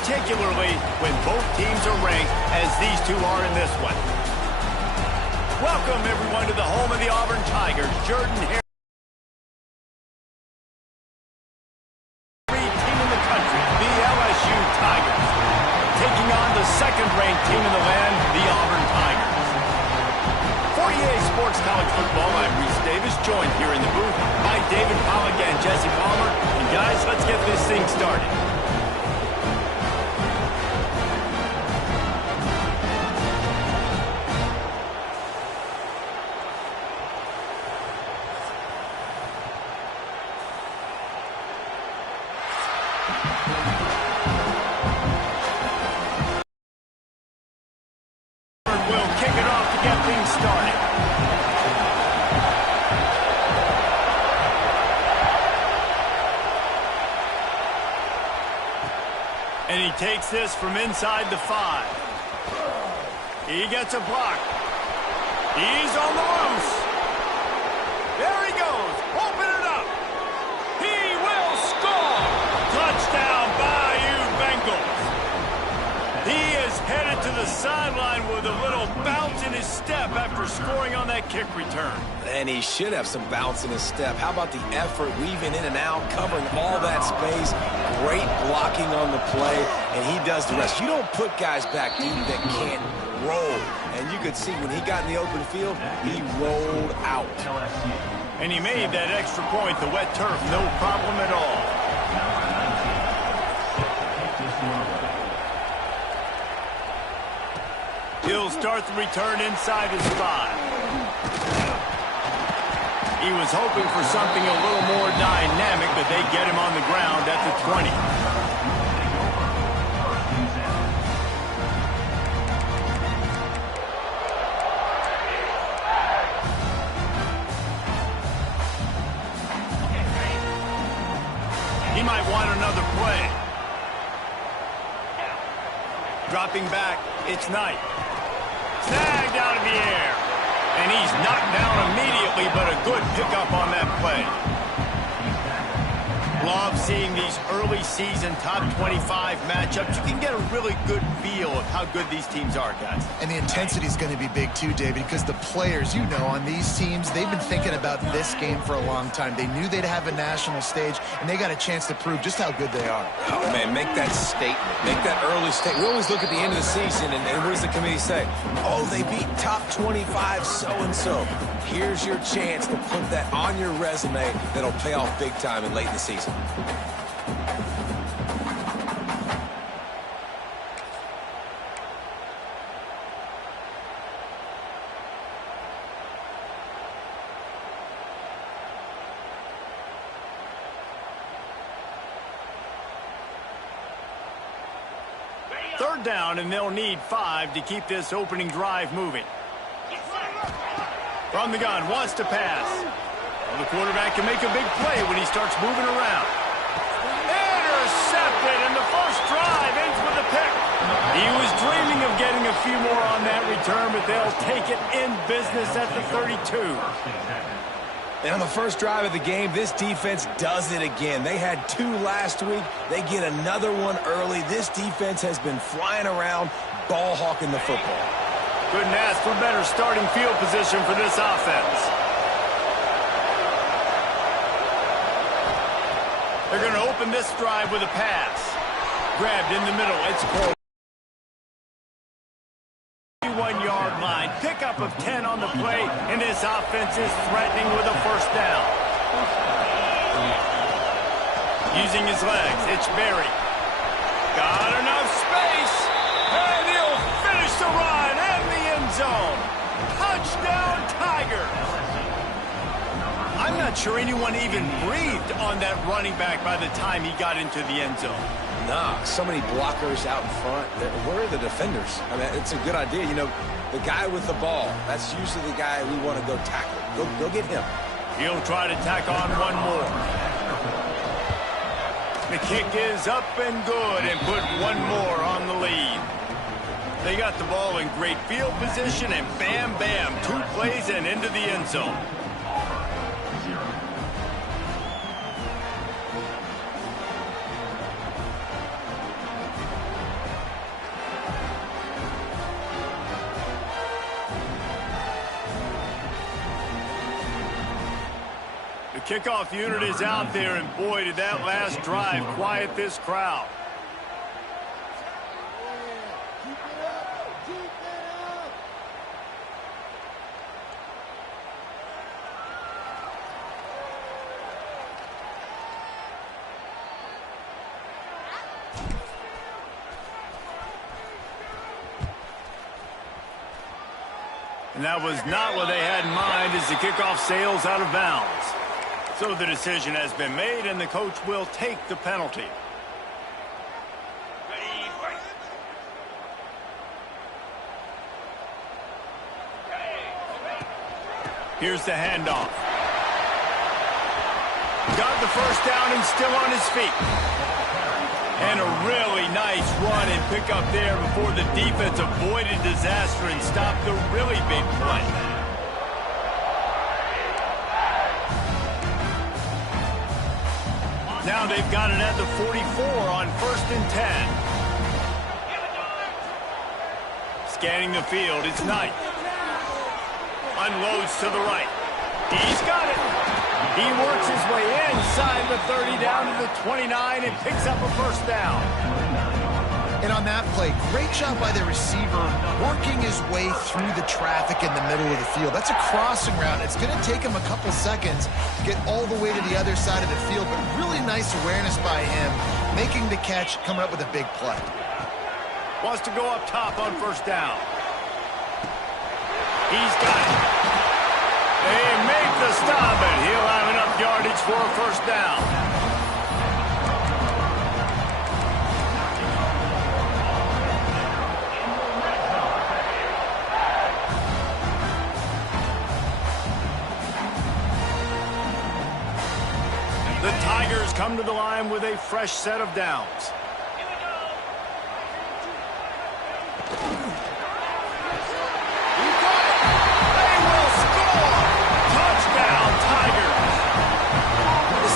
particularly when both teams are ranked as these two are in this one. Welcome, everyone, to the home of the Auburn Tigers. Jordan-Hare. Team in the country, the LSU Tigers. Taking on the second-ranked team in the land, the Auburn Tigers. For EA Sports College Football, I'm Reese Davis, joined here in the booth by David Pollack and Jesse Palmer. And guys, let's get this thing started. Will kick it off to get things started. And he takes this from inside the 5. He gets a block. He's on the loose. There he goes. Open it up. He will score. Touchdown, Bayou Bengals. He is headed to the sideline with a little bounce in his step after scoring on that kick return. And he should have some bounce in his step. How about the effort, weaving in and out, covering all that space. Great blocking on the play, and he does the rest. You don't put guys back, dude, that can't roll. And you could see when he got in the open field, he rolled out. And he made that extra point, the wet turf, no problem at all. He'll start the return inside his 5. He was hoping for something a little more dynamic, but they get him on the ground at the 20. He might want another play. Dropping back, it's Knight. Snagged out of the air. And he's knocked down immediately, but a good pickup on that play. Love seeing these early season top 25 matchups. You can get a really good feel of how good these teams are, guys. And the intensity is going to be big too, David, because the players, you know, on these teams, they've been thinking about this game for a long time. They knew they'd have a national stage, and they got a chance to prove just how good they are. Oh, man, make that statement. Make that early statement. We always look at the end of the season, and what does the committee say? Oh, they beat top 25 so-and-so. Here's your chance to put that on your resume that'll pay off big time and late in the season. Third down, and they'll need 5 to keep this opening drive moving. From the gun, wants to pass. Well, the quarterback can make a big play when he starts moving around. Intercepted, and the first drive ends with a pick. He was dreaming of getting a few more on that return, but they'll take it in business at the 32. And on the first drive of the game, this defense does it again. They had 2 last week. They get another one early. This defense has been flying around, ball hawking the football. Couldn't ask for better starting field position for this offense. They're going to open this drive with a pass. Grabbed in the middle. It's Cole. 1-yard line. Pickup of 10 on the play, and this offense is threatening with a first down. Using his legs, it's Berry. Got enough space, and he'll finish the run and the end zone. Touchdown, Tigers. I'm not sure anyone even breathed on that running back by the time he got into the end zone. Nah, so many blockers out in front. Where are the defenders? I mean, it's a good idea. You know, the guy with the ball, that's usually the guy we want to go tackle. Go get him. He'll try to tack on one more. The kick is up and good, and put one more on the lead. They got the ball in great field position, and bam, bam, 2 plays and into the end zone. The kickoff unit is out there, and boy, did that last drive quiet this crowd. And that was not what they had in mind as the kickoff sails out of bounds. So the decision has been made, and the coach will take the penalty. Here's the handoff. Got the first down and still on his feet. And a really nice run and pick up there before the defense avoided disaster and stopped the really big play. Now they've got it at the 44 on 1st and 10. Scanning the field, it's Knight. Unloads to the right. He's got it. He works his way inside the 30 down to the 29 and picks up a first down. And on that play, great job by the receiver working his way through the traffic in the middle of the field. That's a crossing route. It's going to take him a couple seconds to get all the way to the other side of the field, but really nice awareness by him, making the catch, coming up with a big play. Wants to go up top on first down. He's got it. They make the stop, and he'll have enough yardage for a first down. The Tigers come to the line with a fresh set of downs.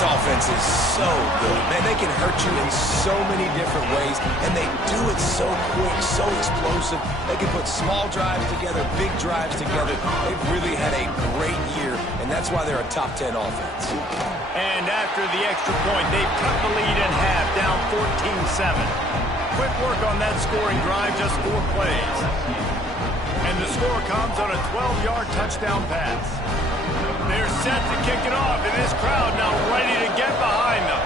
Offense is so good. Man, they can hurt you in so many different ways, and they do it so quick, so explosive. They can put small drives together, big drives together. They've really had a great year, and that's why they're a top 10 offense. And after the extra point, they've cut the lead in half, down 14-7. Quick work on that scoring drive, just 4 plays. And the score comes on a 12-yard touchdown pass. They're set to kick it off, and this crowd now ready to get behind them.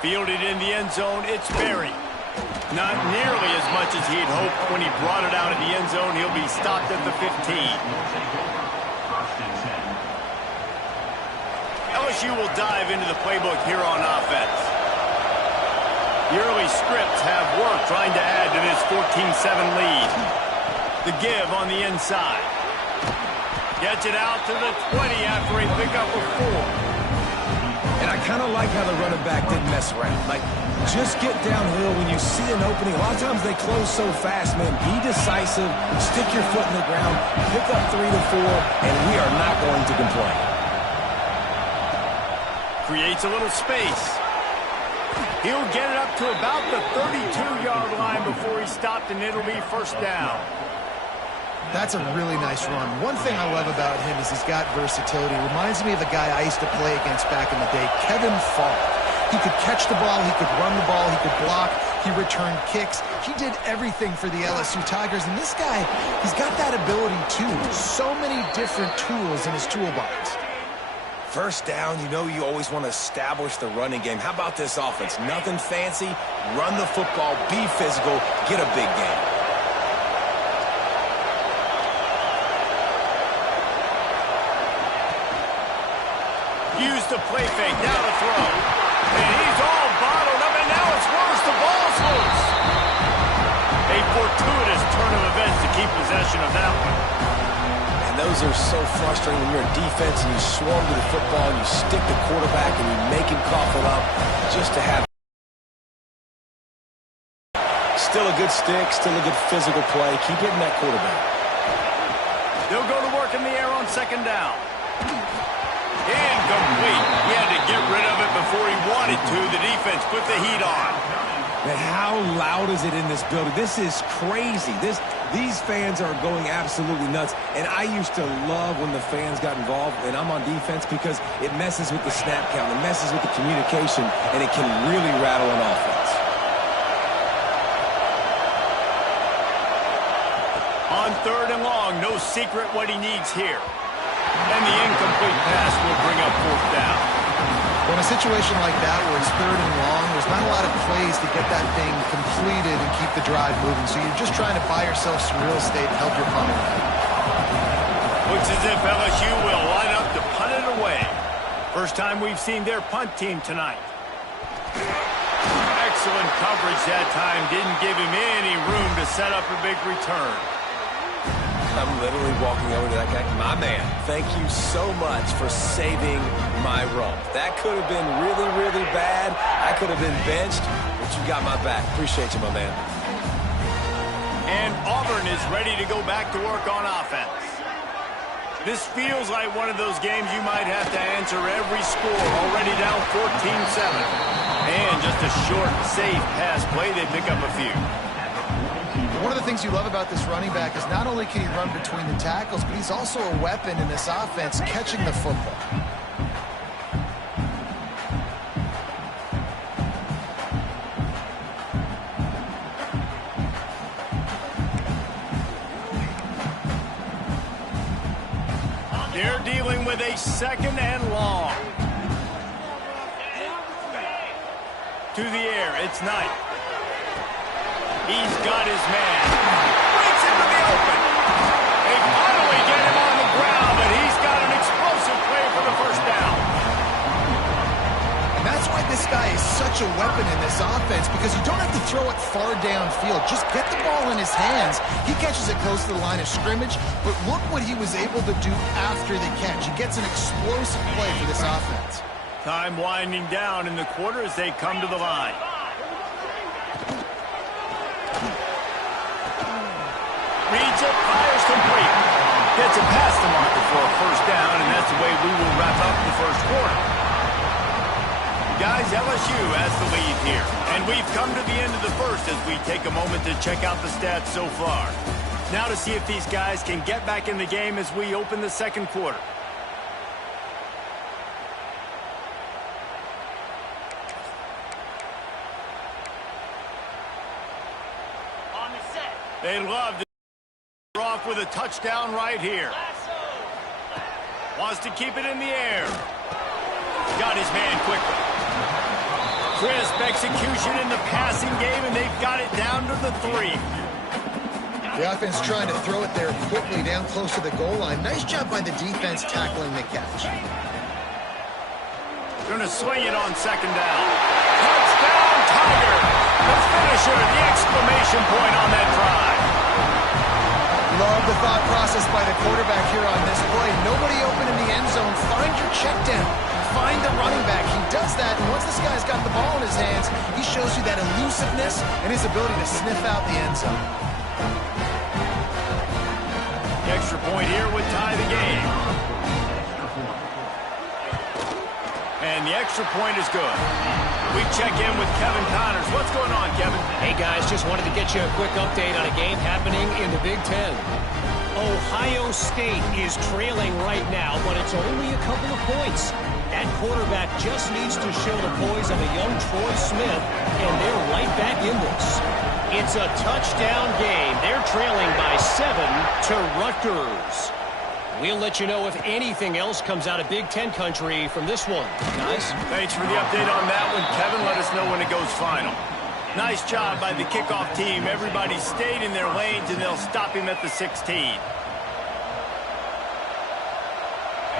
Fielded in the end zone, it's Berry. Not nearly as much as he'd hoped when he brought it out in the end zone. He'll be stopped at the 15. LSU will dive into the playbook here on offense. The early scripts have worked trying to add to this 14-7 lead. The give on the inside. Gets it out to the 20 after a pickup of 4. And I kind of like how the running back didn't mess around. Like, just get downhill when you see an opening. A lot of times they close so fast, man. Be decisive, stick your foot in the ground, pick up 3 to 4, and we are not going to complain. Creates a little space. He'll get it up to about the 32-yard line before he's stopped, and it'll be first down. That's a really nice run. One thing I love about him is he's got versatility. Reminds me of a guy I used to play against back in the day, Kevin Falk. He could catch the ball, he could run the ball, he could block, he returned kicks. He did everything for the LSU Tigers, and this guy, he's got that ability too. So many different tools in his toolbox. First down, you know you always want to establish the running game. How about this offense? Nothing fancy. Run the football, be physical, get a big game. Use the play fake, now to throw. And he's all bottled up, and now it's worse. The ball's loose. A fortuitous turn of events to keep possession of that one. And those are so frustrating when you're a defense and you swarm to the football and you stick the quarterback and you make him cough it up just to have. Still a good stick, still a good physical play. Keep hitting that quarterback. They'll go to work in the air on second down. Incomplete. He had to get rid of it before he wanted to. The defense put the heat on. Man, how loud is it in this building? This is crazy. These fans are going absolutely nuts, and I used to love when the fans got involved, and I'm on defense because it messes with the snap count, it messes with the communication, and it can really rattle an offense. On 3rd and long, no secret what he needs here. And the incomplete pass will bring up 4th down. Well, in a situation like that where it's 3rd and long, there's not a lot of plays to get that thing completed and keep the drive moving. So you're just trying to buy yourself some real estate and help your punter out. Looks as if LSU will line up to punt it away. First time we've seen their punt team tonight. Excellent coverage that time. Didn't give him any room to set up a big return. I'm literally walking over to that guy. My man, thank you so much for saving my rump. That could have been really, really bad. I could have been benched, but you got my back. Appreciate you, my man. And Auburn is ready to go back to work on offense. This feels like one of those games you might have to answer every score. Already down 14-7. And just a short, safe pass play. They pick up a few. One of the things you love about this running back is not only can he run between the tackles, but he's also a weapon in this offense catching the football. They're dealing with a 2nd and long. To the air, it's Knight. He's got his man. Breaks into the open. They finally get him on the ground, but he's got an explosive play for the 1st down. And that's why this guy is such a weapon in this offense, because you don't have to throw it far downfield. Just get the ball in his hands. He catches it close to the line of scrimmage, but look what he was able to do after the catch. He gets an explosive play for this offense. Time winding down in the quarter as they come to the line. Reads it, fires complete. Gets it past the marker for a 1st down, and that's the way we will wrap up the 1st quarter. Guys, LSU has the lead here. And we've come to the end of the 1st as we take a moment to check out the stats so far. Now to see if these guys can get back in the game as we open the 2nd quarter. They love to off with a touchdown right here. Wants to keep it in the air. Got his man quickly. Crisp execution in the passing game, and they've got it down to the 3. The offense trying to throw it there quickly down close to the goal line. Nice job by the defense tackling the catch. Going to swing it on 2nd down. Touchdown, Tiger! The finisher, the exclamation point on that drive. Love the thought process by the quarterback here on this play. Nobody open in the end zone. Find your check down. Find the running back. He does that, and once this guy's got the ball in his hands, he shows you that elusiveness and his ability to sniff out the end zone. The extra point here would tie the game. And the extra point is good. We check in with Kevin Connors. What's going on, Kevin? Hey, guys, just wanted to get you a quick update on a game happening in the Big Ten. Ohio State is trailing right now, but it's only a couple of points. That quarterback just needs to show the poise of a young Troy Smith, and they're right back in this. It's a touchdown game. They're trailing by 7 to Rutgers. We'll let you know if anything else comes out of Big Ten country from this one. Guys? Thanks for the update on that one, Kevin. Let us know when it goes final. Nice job by the kickoff team. Everybody stayed in their lanes, and they'll stop him at the 16.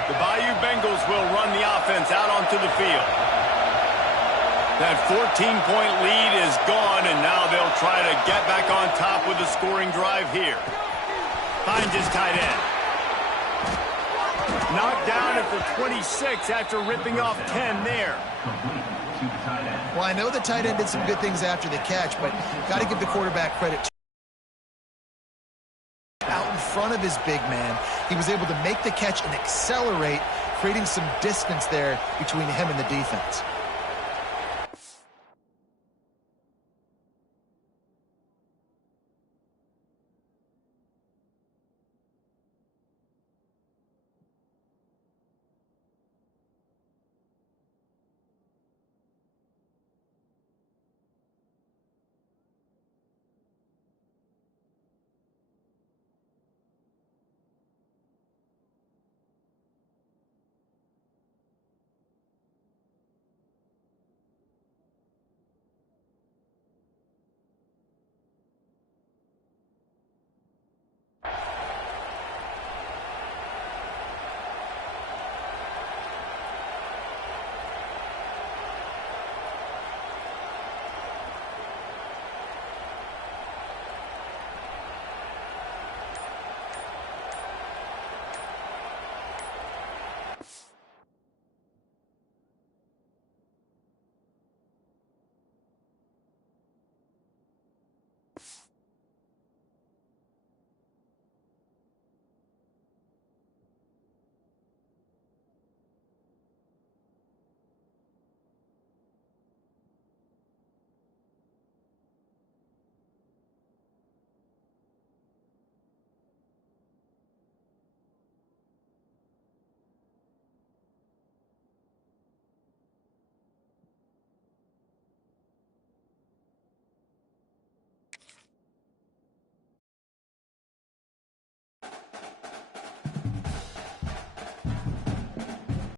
The Bayou Bengals will run the offense out onto the field. That 14-point lead is gone, and now they'll try to get back on top with a scoring drive here. Finds his tight end. Knocked down at the 26 after ripping off 10 there. Well, I know the tight end did some good things after the catch, but got to give the quarterback credit. Out in front of his big man, he was able to make the catch and accelerate, creating some distance there between him and the defense.